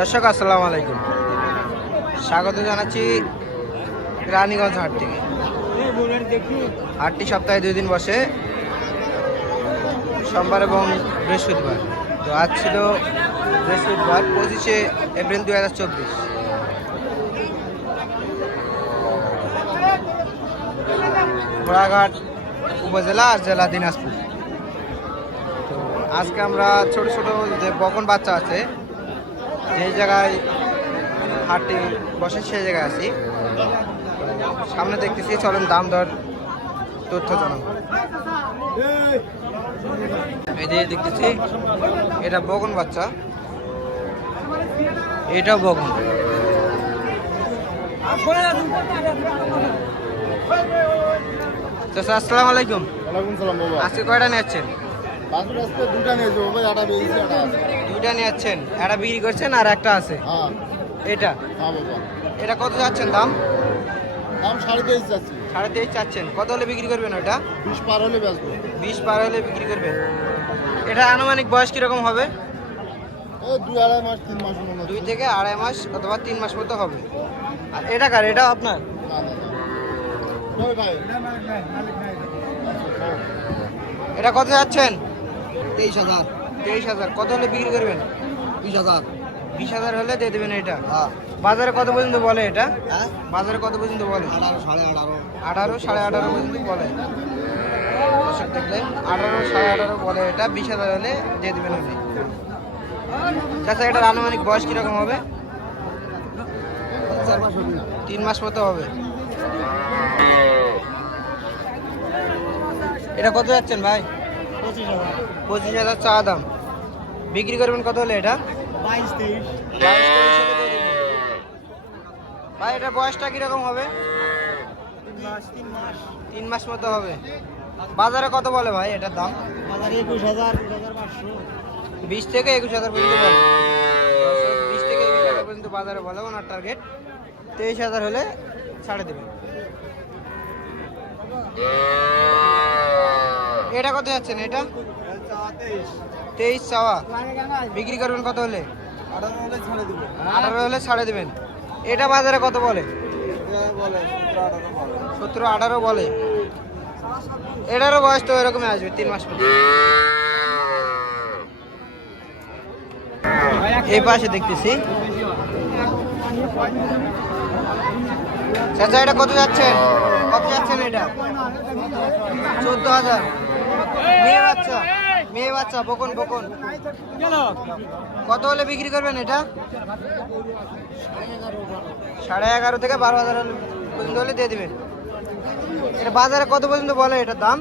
দর্শক আসসালামু আলাইকুম, স্বাগত জানাচ্ছি রানীগঞ্জ হাট থেকে। হাটটি সপ্তাহে 2 দিন বসে, সোমবার এবং বৃহস্পতিবার। তো আজ ছিল বৃহস্পতিবার 25শে এপ্রিল 2024। ঘোড়াঘাট উপজেলা আর জেলা দিনাজপুর। তো আজকে আমরা ছোট ছোট যে বকন বাচ্চা আছে যে জায়গায় হাটটি বসে সেই জায়গায় আছি। সামনে দেখতেছি, চলেন দাম দর তথ্য জানাবো। এই যে দেখতেছি এটা বকন বাচ্চা, এটাও বকন। চাচা আসসালামু আলাইকুম। ওয়ালাইকুম সালাম বাবা। আজকে কয়টা নিয়েছেন? বাছুর আজকে দুটা নিয়েছে বাবা, একটা বেশি একটা আছে। দুইটা নিয়েছেন, একটা বিক্রি করছেন আর একটা আছে। হ্যাঁ এটা হ্যাঁ বাবা। এটা কত যাচ্ছেন দাম? দাম 23.5 যাচ্ছি। 23.5 চাচ্ছেন। কত হলে বিক্রি করবেন ওটা? 20 পার হলে বেচবো। 20 পার হলে বিক্রি করবেন। এটা আনুমানিক বয়স কিরকম হবে? এই 2-2.5 মাস 3 মাস মনে হচ্ছে। 2 থেকে 2.5 মাস অথবা 3 মাস মতো হবে। আর এটা কার? এটাও আপনার? না না না ওই ভাই এটা কত যাচ্ছেন? 23,000। 23,000। কত হলে বিক্রি করবেন? 20,000। 20,000 হলে দিয়ে দেবেন এটা। হ্যাঁ বাজারে কত পর্যন্ত বলে এটা? হ্যাঁ বাজারে কত পর্যন্ত বলে? 18 18.5। 18 18.5 পর্যন্ত বলে। দর্শক দেখলেন, 18 18.5 বলে এটা। 20,000 হলে দিয়ে দেবেন আপনি। আচ্ছা, এটার আনুমানিক বয়স কিরকম হবে? 4 মাস হবে। 3 মাস মতো হবে। এটা কত যাচ্ছেন ভাই? 25,000। 25,000 চা দাম। বিক্রি করবেন কত হলে এটা? 22-23। 22-23 হলে দিয়ে দেবেন। ভাই এটা বয়সটা কিরকম হবে? 3 মাস মতো হবে। বাজারে কত বলে ভাই এটার দাম? বাজারে 21,000 21,500। 20 থেকে 21,000 পর্যন্ত বলে। 20 থেকে 21,000 পর্যন্ত বাজারে বলে। ওনার টার্গেট 23,000 হলে ছাড়ে দেবেন। এটা কত যাচ্ছেন? এটা 23 চাওয়া। বিক্রি করবেন কত হলে? 18 হলে ছাড়ে দেবেন। এটা বাজারে কত বলে? 17-18 বলে। এটারও বয়স তো এরকমই আসবে, 3 মাস পর্যন্ত। এই পাশে দেখতেছি। চাচা এটা কত যাচ্ছেন? কত যাচ্ছেন এটা? 14,000। মেয়ে বাচ্চা বকন বকন। কত হলে বিক্রি করবেন এটা? 11.5 থেকে 12,000 পর্যন্ত হলে দিয়ে দিবেন। এটা বাজারে কত পর্যন্ত বলে এটার দাম?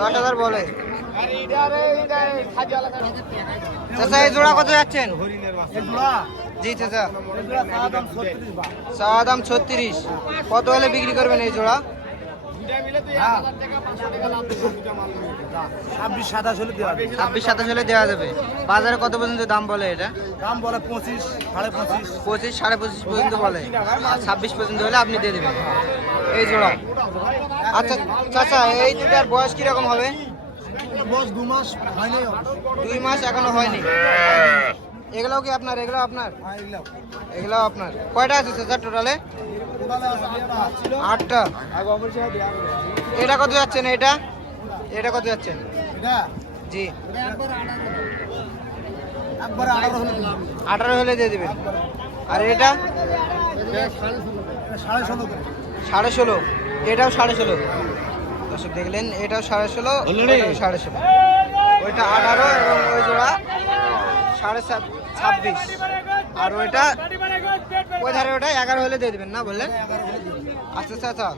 10,000 বলে। চাচা এই জোড়া কত যাচ্ছেন? জি চাচা, চা দাম 36। কত হলে বিক্রি করবেন এই জোড়া? 26-27 হলে দেওয়া যাবে। বাজারে কত পর্যন্ত দাম বলে এটা? দাম বলে 25 25.5। 25 25.5 পর্যন্ত বলে। আর 26 পর্যন্ত হলে আপনি দিয়ে দেবেন এই জোড়া। আচ্ছা চাচা, এই দুটার বয়স কিরকম হবে? বয়স 2 মাস হয়নি। 2 মাস এখনো হয়নি। এগুলাও কি আপনার? এগুলো আপনার? এগুলো আপনার। কয়টা আছে চাচা টোটালে? 8টা। এটা কত যাচ্ছেন? এটা এটা কত যাচ্ছেন? জি 18 হলে দিয়ে দেবেন। আর এটা 16.5। এটাও 16.5। দর্শক দেখলেন, এটাও 16.5, ওইটাও 16.5। ওইটা 18 এবং ওই জোড়া 26.5। আর ওইটা ওই ধারে ওটা 11 হলে দিয়ে দেবেন না বললেন? আচ্ছা আচ্ছা আচ্ছা,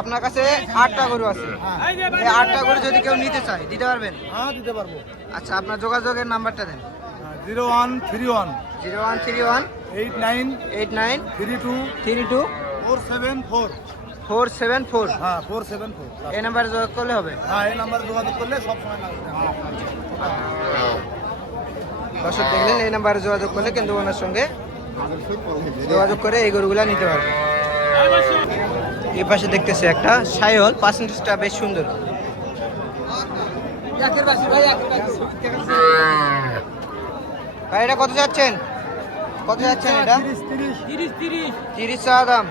আপনার কাছে 8টা গরু আছে। এই 8টা গরু যদি কেউ নিতে চায় দিতে পারবেন? হ্যাঁ দিতে পারবো। আচ্ছা, আপনার যোগাযোগের নাম্বারটা দেন। 0131 0131 89 89 32 32 474। 474। হ্যাঁ 474। এই নাম্বারে যোগাযোগ করলে হবে। হ্যাঁ এই নাম্বারে যোগাযোগ করলে সব সময় লাগবে। দর্শক দেখলেন, এই নাম্বারে যোগাযোগ করলে কিন্তু ওনার সঙ্গে যোগাযোগ করে এই গরুগুলা নিতে পারবে। এই পাশে দেখতেছে একটা সাইহল, পার্সেন্টেজটা বেশ সুন্দর। ভাই এটা কত যাচ্ছেন? কত যাচ্ছেন এটা? 30 30 টাকা দাম।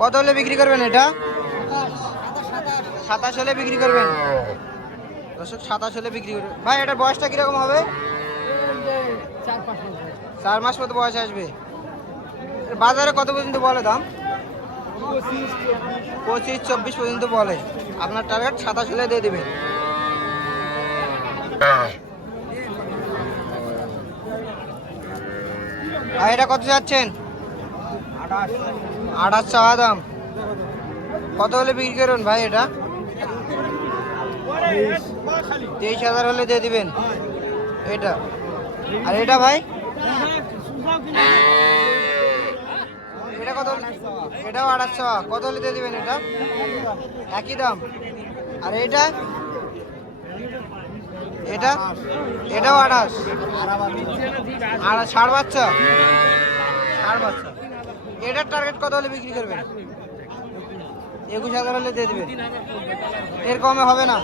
কত হলে বিক্রি করবেন এটা? 27 হলে বিক্রি করবেন। দর্শক 27 হলে বিক্রি করবেন। ভাই এটার বয়সটা কিরকম হবে? 4 মাস মতো বয়স আসবে। এর বাজারে কত পর্যন্ত বলে দাম? 25-24 পর্যন্ত বলে। আপনার টার্গেট 27 হলে দিয়ে দিবেন। আর এটা কত যাচ্ছেন? 28 টাকা দাম। কত হলে বিক্রি করবেন ভাই এটা? 23,000 হলে দিয়ে দিবেন এটা। আর এটা ভাই? এটা কত? এটাও 28 টাকা। কত হলে দিয়ে দিবেন এটা? একই দাম। আর এটা? এটাও 28। আর ষাড় বাচ্চা? এটার টার্গেট কত হলে বিক্রি করবেন? 21,000 হলে দিয়ে দিবেন। এর কমে হবে না।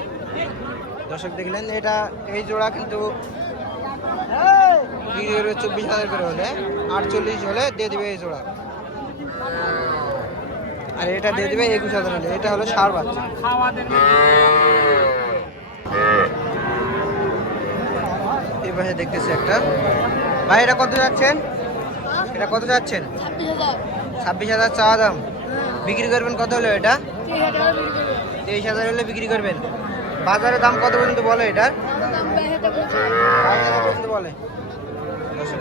দর্শক দেখলেন এটা, এই জোড়া কিন্তু বিক্রি করবে 24,000 করে হলে। 48 হলে দিয়ে দিবে এই জোড়া। আর এটা দিয়ে দিবে 21,000 হলে। এটা হলো ষাড় বাচ্চা। এই পাশে দেখতেছি একটা। ভাই এটা কত যাচ্ছেন? 26,000 চাওয়া দাম। বিক্রি করবেন কত হলো এটা? 23,000 হলে বিক্রি করবেন। বাজারে দাম কত পর্যন্ত বলে এটা? 22,000 পর্যন্ত বলে।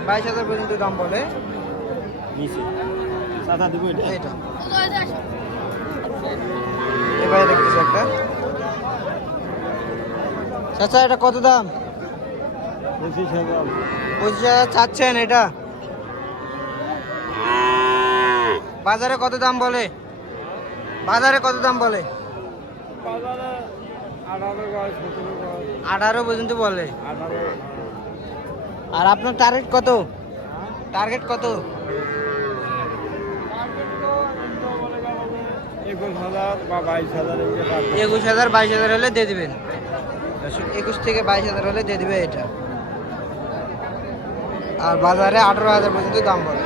22,000 পর্যন্ত দাম বলে। এইটা এবারে দেখতেছি একটা। চাচা এটা কত দাম? 25,000 চাচ্ছেন এটা। বাজারে কত দাম বলে? 18 পর্যন্ত বলে। আর আপনার টার্গেট কত? 21,000-22,000 হলে দিয়ে দিবেন। 21 থেকে 22,000 হলে দিয়ে দিবে এটা। আর বাজারে 18,000 পর্যন্ত দাম বলে।